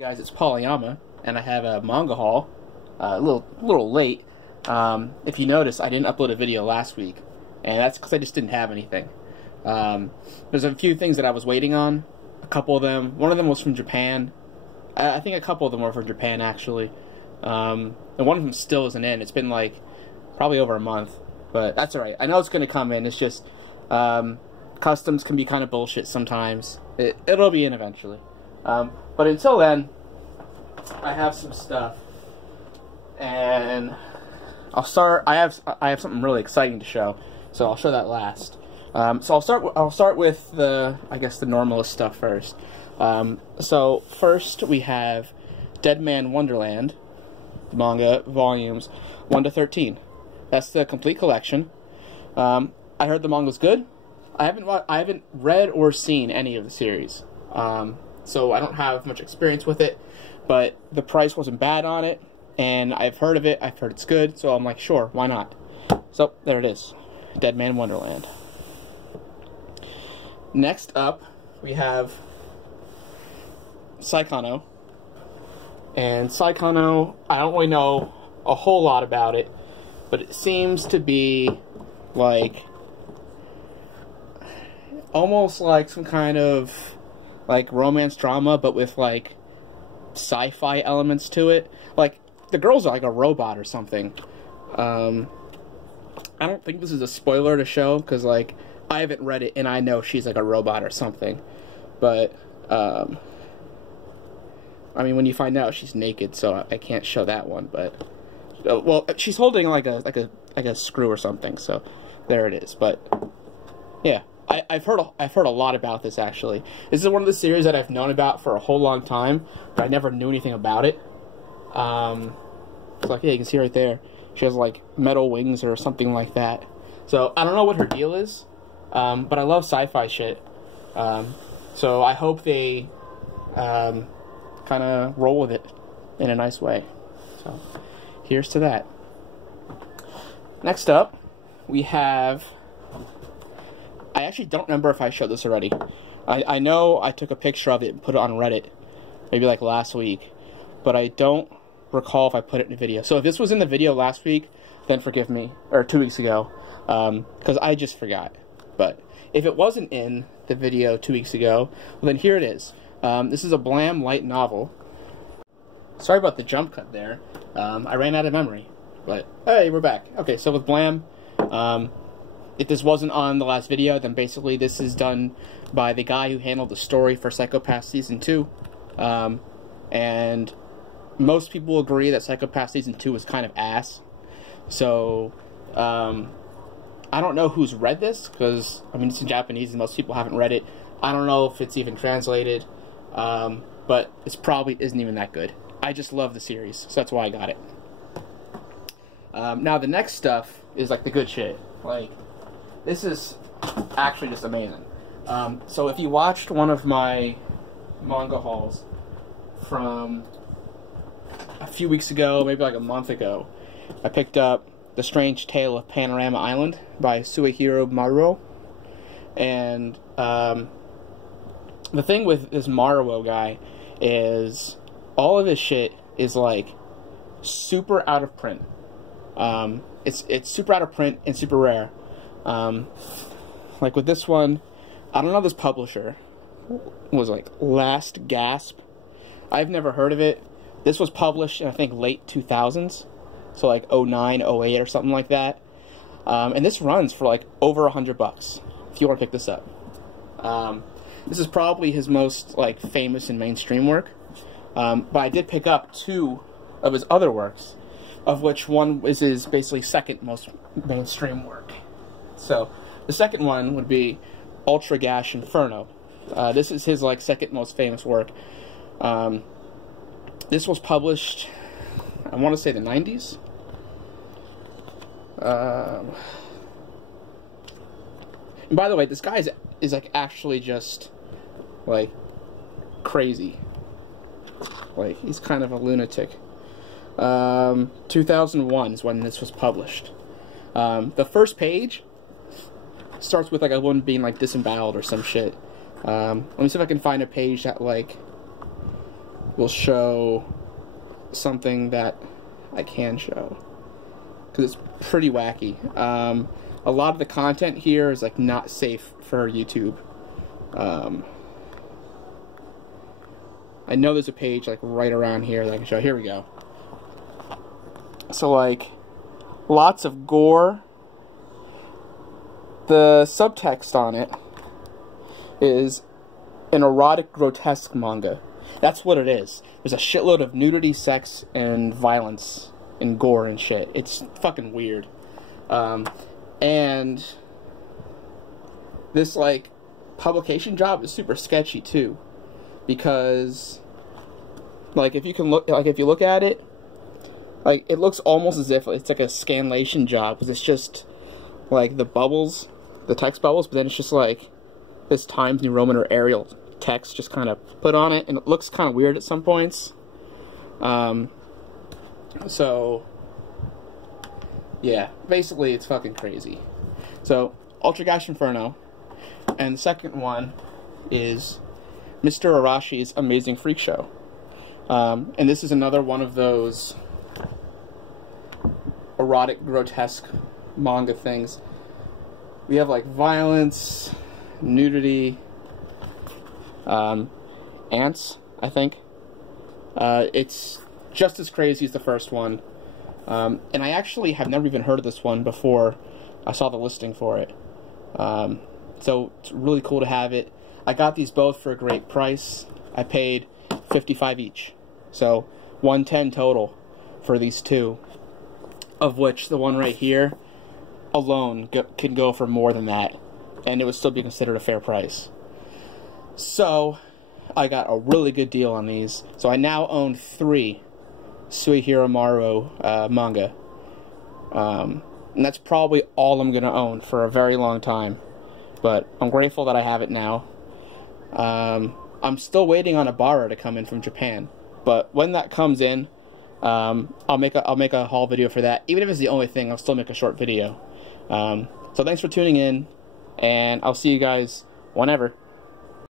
Guys, it's Polyama, and I have a manga haul. A little late. If you notice, I didn't upload a video last week, and that's because I just didn't have anything. There's a few things that I was waiting on. A couple of them. One of them was from Japan. I think a couple of them were from Japan, actually. And one of them still isn't in. It's been like probably over a month, but that's alright. I know it's going to come in. It's just customs can be kind of bullshit sometimes. It'll be in eventually. But until then, I have some stuff, and I'll start. I have something really exciting to show, so I'll show that last. So I'll start with the normalist stuff first. So first we have Dead Man Wonderland, manga volumes 1 to 13. That's the complete collection. I heard the manga's good. I haven't read or seen any of the series. So I don't have much experience with it, but the price wasn't bad on it, and I've heard of it, I've heard it's good, so I'm like, sure, why not? So, there it is. Dead Man Wonderland. Next up, we have Saikano. And Saikano, I don't really know a whole lot about it, but it seems to be like almost like some kind of like romance drama, but with like sci-fi elements to it. Like the girl's like a robot or something. I don't think this is a spoiler to show because like I haven't read it and I know she's like a robot or something. But I mean, when you find out she's naked, so I can't show that one. But well, she's holding like a screw or something. So there it is. But yeah. I've heard a lot about this, actually. This is one of the series that I've known about for a whole long time, but I never knew anything about it. It's like, yeah, you can see right there. She has, like, metal wings or something like that. So, I don't know what her deal is, but I love sci-fi shit. So, I hope they kind of roll with it in a nice way. So, here's to that. Next up, we have... I actually don't remember if I showed this already. I know I took a picture of it and put it on Reddit, maybe like last week, but I don't recall if I put it in a video. So if this was in the video last week, then forgive me, or 2 weeks ago, because I just forgot. But if it wasn't in the video 2 weeks ago, well then here it is. This is a Blam light novel. Sorry about the jump cut there. I ran out of memory, but hey, we're back. Okay, so with Blam, if this wasn't on the last video, then basically this is done by the guy who handled the story for Psycho-Pass Season 2. And most people agree that Psycho-Pass Season 2 was kind of ass. So, I don't know who's read this, because, I mean, it's in Japanese and most people haven't read it. I don't know if it's even translated, but it probably isn't even that good. I just love the series, so that's why I got it. Now, the next stuff is, like, the good shit. Like... this is actually just amazing. So if you watched one of my manga hauls from a few weeks ago, maybe like a month ago, I picked up The Strange Tale of Panorama Island by Suehiro Maruo. And the thing with this Maruo guy is all of his shit is like super out of print. It's super out of print and super rare. Like with this one, I don't know this publisher. Was like Last Gasp. I've never heard of it. This was published in I think late 2000s, so like 09, 08 or something like that. And this runs for like over $100 if you want to pick this up. This is probably his most like famous and mainstream work. But I did pick up 2 of his other works, of which one is his basically second most mainstream work. So, the second one would be Ultra Gash Inferno. This is his, like, second most famous work. This was published, I want to say the 90s? And by the way, this guy is like, actually just, like, crazy. Like, he's kind of a lunatic. 2001 is when this was published. The first page starts with like a woman being like disemboweled or some shit. Let me see if I can find a page that like will show something that I can show, because it's pretty wacky. A lot of the content here is like not safe for YouTube. I know there's a page like right around here that I can show. Here we go. So like lots of gore. The subtext on it is an erotic, grotesque manga. That's what it is. There's a shitload of nudity, sex, and violence, and gore and shit. It's fucking weird. And this, like, publication job is super sketchy, too. Because, like, if you look at it, like, it looks almost as if it's like a scanlation job, because it's just, like, the bubbles, the text bubbles, but then it's just, like, this Times New Roman or Arial text just kind of put on it, and it looks kind of weird at some points. So, yeah, basically it's fucking crazy. So, Ultra Gash Inferno, and the second one is Mr. Arashi's Amazing Freak Show. And this is another one of those erotic, grotesque manga things. We have like violence, nudity, ants, I think. It's just as crazy as the first one. And I actually have never even heard of this one before I saw the listing for it. So it's really cool to have it. I got these both for a great price. I paid $55 each. So $110 total for these two, of which the one right here alone can go for more than that, and it would still be considered a fair price. So I got a really good deal on these. So I now own 3 Suihiro Maru manga. And that's probably all I'm going to own for a very long time. But I'm grateful that I have it now. I'm still waiting on Abara to come in from Japan. But when that comes in, I'll make a haul video for that. Even if it's the only thing, I'll still make a short video. So thanks for tuning in, and I'll see you guys whenever.